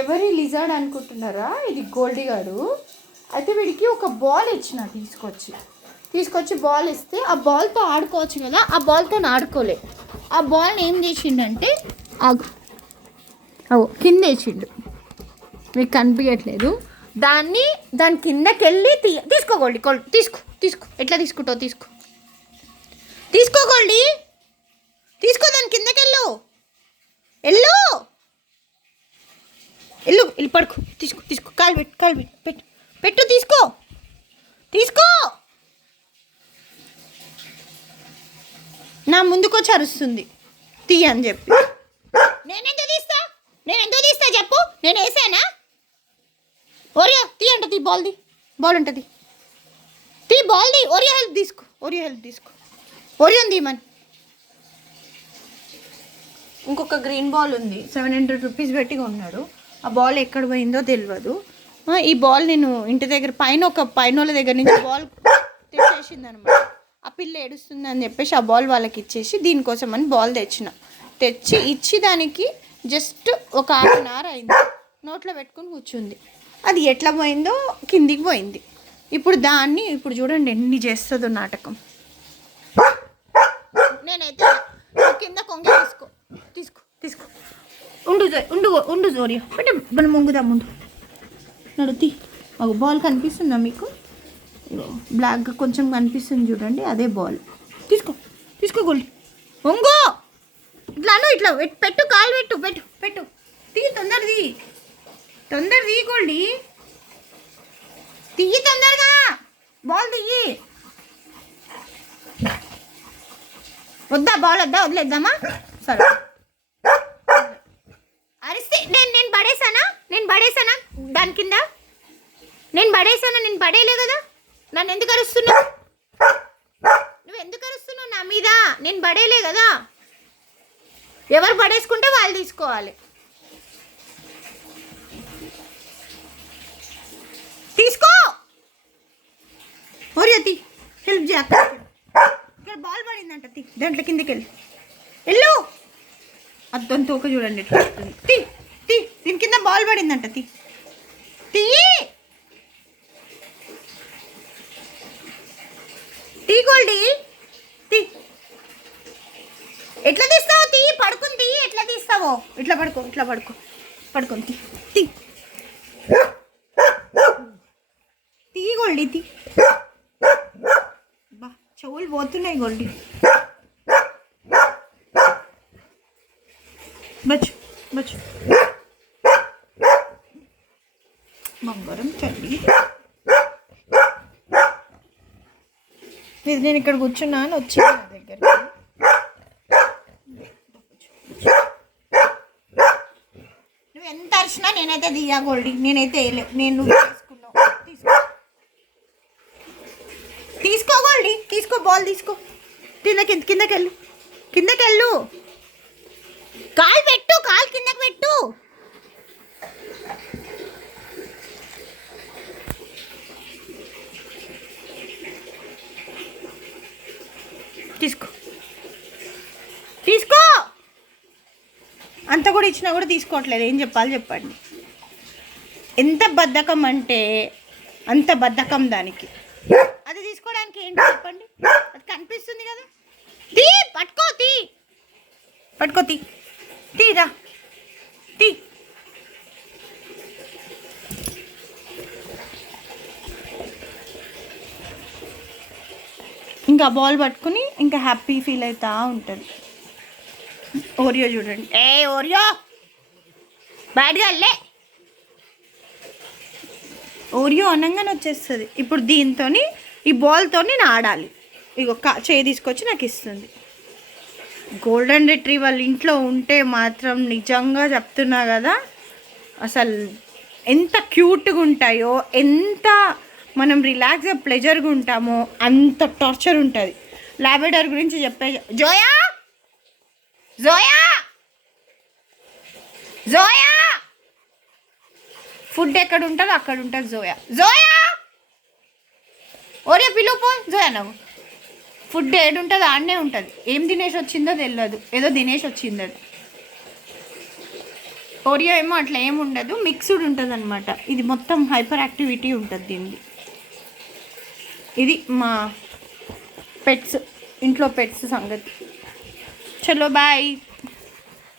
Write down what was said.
ఎవరి లిజార్డ్ అనుకుంటున్నారా? ఇది గోల్డీ గాడు. అయితే వీడికి ఒక బాల్ ఇచ్చిన తీసుకొచ్చి బాల్ ఇస్తే ఆ బాల్తో ఆడుకోవచ్చు కదా, ఆ బాల్తో ఆడుకోలే. ఆ బాల్ని ఏం చేసిండంటే కింద వేసిండు, మీకు కనిపించట్లేదు. దాని కిందకి వెళ్ళి తీసుకో గోల్డీ, తీసుకో ఎట్లా తీసుకుంటావు, తీసుకో గోల్డీ, తీసుకో, దాని కిందకి వెళ్ళు పడుకో, తీసుకో కాలు పెట్టు తీసుకో. నా ముందుకొచ్చి అరుస్తుంది అని చెప్పి. నేనెందుకు తీస్తా చెప్పు, నేను వేసానా? ఓరియో తీ బాల్ ఉంటుంది, బాల్ ది. ఓరియో హెల్ప్ తీసుకో, ఓరియోని తీయమని. ఇంకొక గ్రీన్ బాల్ ఉంది, 700 రూపీస్ పెట్టి కొన్నాడు. ఆ బాల్ ఎక్కడ పోయిందో తెలియదు. ఈ బాల్ నేను ఇంటి దగ్గర పైన వాళ్ళ దగ్గర నుంచి బాల్ తెచ్చేసింది అనమాట. ఆ పిల్ల ఏడుస్తుంది అని చెప్పేసి ఆ బాల్ వాళ్ళకి ఇచ్చేసి దీనికోసం అని బాల్ ఇచ్చి దానికి జస్ట్ ఒక 1/2 hour అయింది. నోట్లో పెట్టుకుని కూర్చుంది. అది ఎట్లా పోయిందో కిందికి పోయింది. ఇప్పుడు చూడండి ఎన్ని చేస్తుందో నాటకం. నేనైతే కింద కొంగ తీసుకో ఉండు జోరియో అంటే మనం ముందు నడుతి. ఒక బాల్ కనిపిస్తుందా మీకు? బ్లాక్గా కొంచెం కనిపిస్తుంది చూడండి, అదే బాల్. తీసుకో గోల్డీ, ఒంగో ఇట్లా పెట్టు, కాలు పెట్టు తీ, తొందరది గోల్డీ, తీయి తొందరగా, బాల్ తీయి. బాల్ వదిలేద్దామా? సరే, అరిస్తే నేను పడేసానా దాని కింద? నేను పడేయలే కదా. నన్ను ఎందుకు అరుస్తున్నావు? నువ్వు ఎందుకు అరుస్తున్నావు నా మీద? నేను పడేయలే కదా. ఎవరు పడేసుకుంటే వాళ్ళు తీసుకోవాలి. తీసుకో ఓరియో, హెల్ప్ చేయ. ఇక్కడ బాల్ పడిందంట, దాంట్లో కిందకి వెళ్ళు. అద్దం తోక చూడండి ఎట్లా వస్తుంది. దీని కింద బాల్ పడిందంట, తీ గోల్డీ, ఎట్లా తీస్తావు? పడుకుని ఎట్లా తీస్తావో? ఇట్లా పడుకొని తీ గోల్డీ, బా చెవులు పోతున్నాయి గోల్డీ. బచ్చు బంగారం చల్లి. నేను ఇక్కడ కూర్చున్నాను, వచ్చి నా దగ్గరికి. నువ్వు ఎంత అరిచినా నేనైతే దియ్యా గోల్డీ, నేనైతే వేయలే. నువ్వు తీసుకున్నావు, తీసుకో గోల్డీ, బాల్ తీసుకో. కిందకెళ్ళు, కాలు కిందకి పెట్టు. తీసుకో. అంత కూడా ఇచ్చినా కూడా తీసుకోవట్లేదు. ఏం చెప్పాలి చెప్పండి? ఎంత బద్ధకం అంటే అంత బద్ధకం దానికి. అది తీసుకోవడానికి ఏంటి చెప్పండి? అది కనిపిస్తుంది కదా. పట్టుకో తీరా. ఇంకా బాల్ పట్టుకుని ఇంకా హ్యాపీ ఫీల్ అవుతా ఉంటుంది. ఓరియో చూడండి, ఓరియో బ్యాడ్గా వెళ్ళే. ఓరియో అనగానే వచ్చేస్తుంది. ఇప్పుడు దీంతో ఈ బాల్తో నేను ఆడాలి. ఇగో చేయి తీసుకొచ్చి నాకు ఇస్తుంది. గోల్డెన్ రిట్రీవర్ ఇంట్లో ఉంటే మాత్రం నిజంగా చెప్తున్నా కదా, అసలు ఎంత క్యూట్గా ఉంటాయో, ఎంత మనం రిలాక్స్గా ప్లెజర్గా ఉంటామో అంత టార్చర్ ఉంటుంది. లాబెడర్ గురించి చెప్పే జోయా ఫుడ్ ఎక్కడ ఉంటుందో అక్కడ ఉంటుంది జోయా. ఓరియో పిలుపు జోయా. నాకు ఫుడ్ ఏడుంటుందో ఆడనే ఉంటుంది. ఏం తినేసి వచ్చిందో తెలియదు, ఏదో తినేసి వచ్చింది అది. ఓరియో ఏమో అట్లా ఏమి ఉండదు, మిక్స్డ్ ఉంటుంది అనమాట. ఇది మొత్తం హైపర్ యాక్టివిటీ ఉంటుంది దీనిది. ఇది మా పెట్స్, ఇంట్లో పెట్స్ సంగతి. చలో బాయ్.